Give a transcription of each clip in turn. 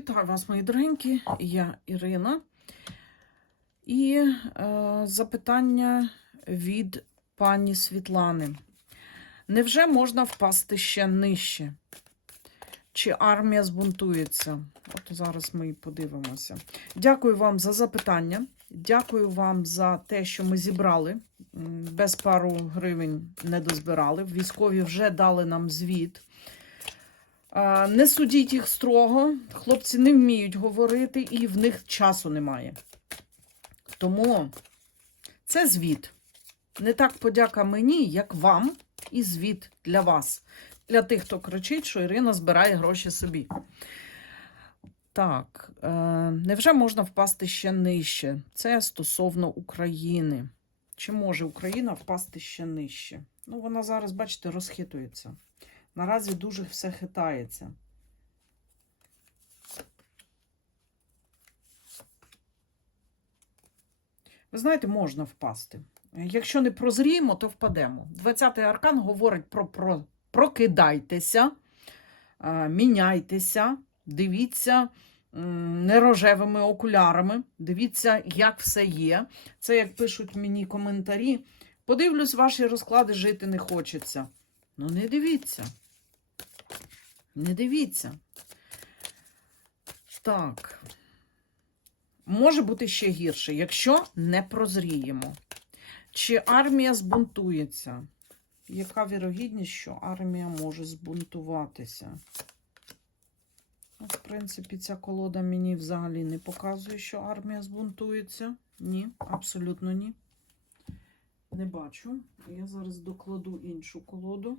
Вітаю вас, мої дорогенькі. Я Ірина. І е, запитання від пані Світлани. Невже можна впасти ще нижче? Чи армія збунтується? От зараз ми і подивимося. Дякую вам за запитання. Дякую вам за те, що ми зібрали. Без пару гривень не дозбирали. Військові вже дали нам звіт. Не судіть їх строго. Хлопці не вміють говорити, і в них часу немає. Тому це звіт. Не так подяка мені, як вам, і звіт для вас. Для тих, хто кричить, що Ірина збирає гроші собі. Так, е, невже можна впасти ще нижче? Це стосовно України. Чи може Україна впасти ще нижче? Ну, вона зараз, бачите, розхитується. Наразі дуже все хитається. Ви знаєте, можна впасти. Якщо не прозріємо, то впадемо. 20-й аркан говорить про, про прокидайтеся, е, міняйтеся, дивіться м, не рожевими окулярами, дивіться, як все є. Це як пишуть мені коментарі. Подивлюсь, ваші розклади жити не хочеться. Ну, не дивіться. Не дивіться. Так. Може бути ще гірше, якщо не прозріємо. Чи армія збунтується? Яка вірогідність, що армія може збунтуватися? Ну, В принципі, ця колода мені взагалі не показує, що армія збунтується. Ні, абсолютно ні. Не бачу. Я зараз докладу іншу колоду.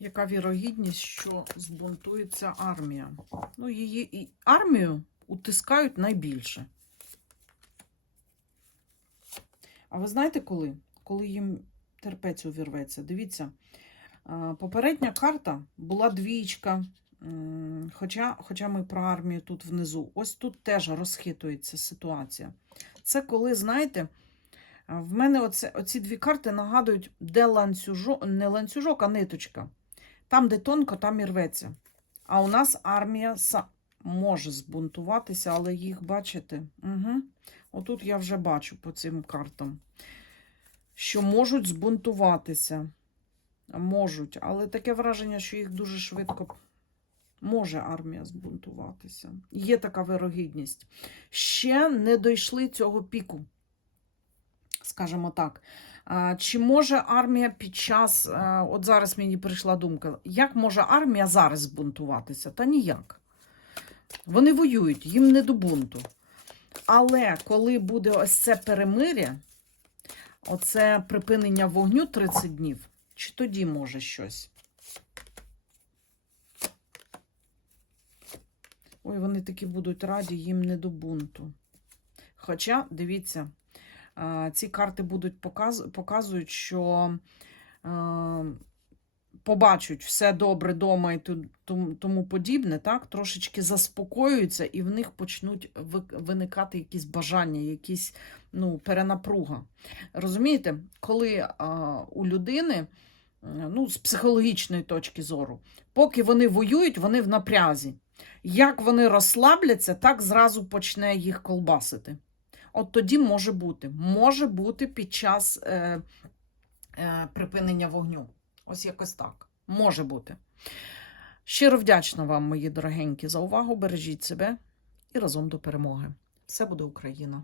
Яка вірогідність, що збунтується армія? Ну, її і армію утискають найбільше. А ви знаєте коли? Коли їм терпець увірветься. Дивіться, попередня карта була двічка. Хоча, хоча ми про армію тут внизу. Ось тут теж розхитується ситуація. Це коли, знаєте, в мене оце, оці дві карти нагадують, де ланцюжок, не ланцюжок, а ниточка. Там, де тонко, там і рветься. А у нас армія са- може збунтуватися, але їх бачите. Угу. Отут я вже бачу по цим картам, що можуть збунтуватися. Можуть, але таке враження, що їх дуже швидко може армія збунтуватися. Є така вирогідність. Ще не дійшли цього піку, скажімо так. Чи може армія під час, от зараз мені прийшла думка, як може армія зараз збунтуватися? Та ніяк. Вони воюють, їм не до бунту. Але коли буде ось це перемиря, оце припинення вогню 30 днів, чи тоді може щось? Ой, вони такі будуть раді, їм не до бунту. Хоча, дивіться, ці карти будуть показ... показують, що а, побачать все добре дома і тому, подібне, так, трошечки заспокоюються, і в них почнуть виникати якісь бажання, якісь ну, перенапруга. Розумієте, коли а, у людини, е, ну, з психологічної точки зору, поки вони воюють, вони в напрязі. Як вони розслабляться, так зразу почне їх колбасити. От тоді може бути. Може бути під час е, е, припинення вогню. Ось якось так. Може бути. Щиро вдячна вам, мої дорогенькі, за увагу. Бережіть себе і разом до перемоги. Все буде Україна!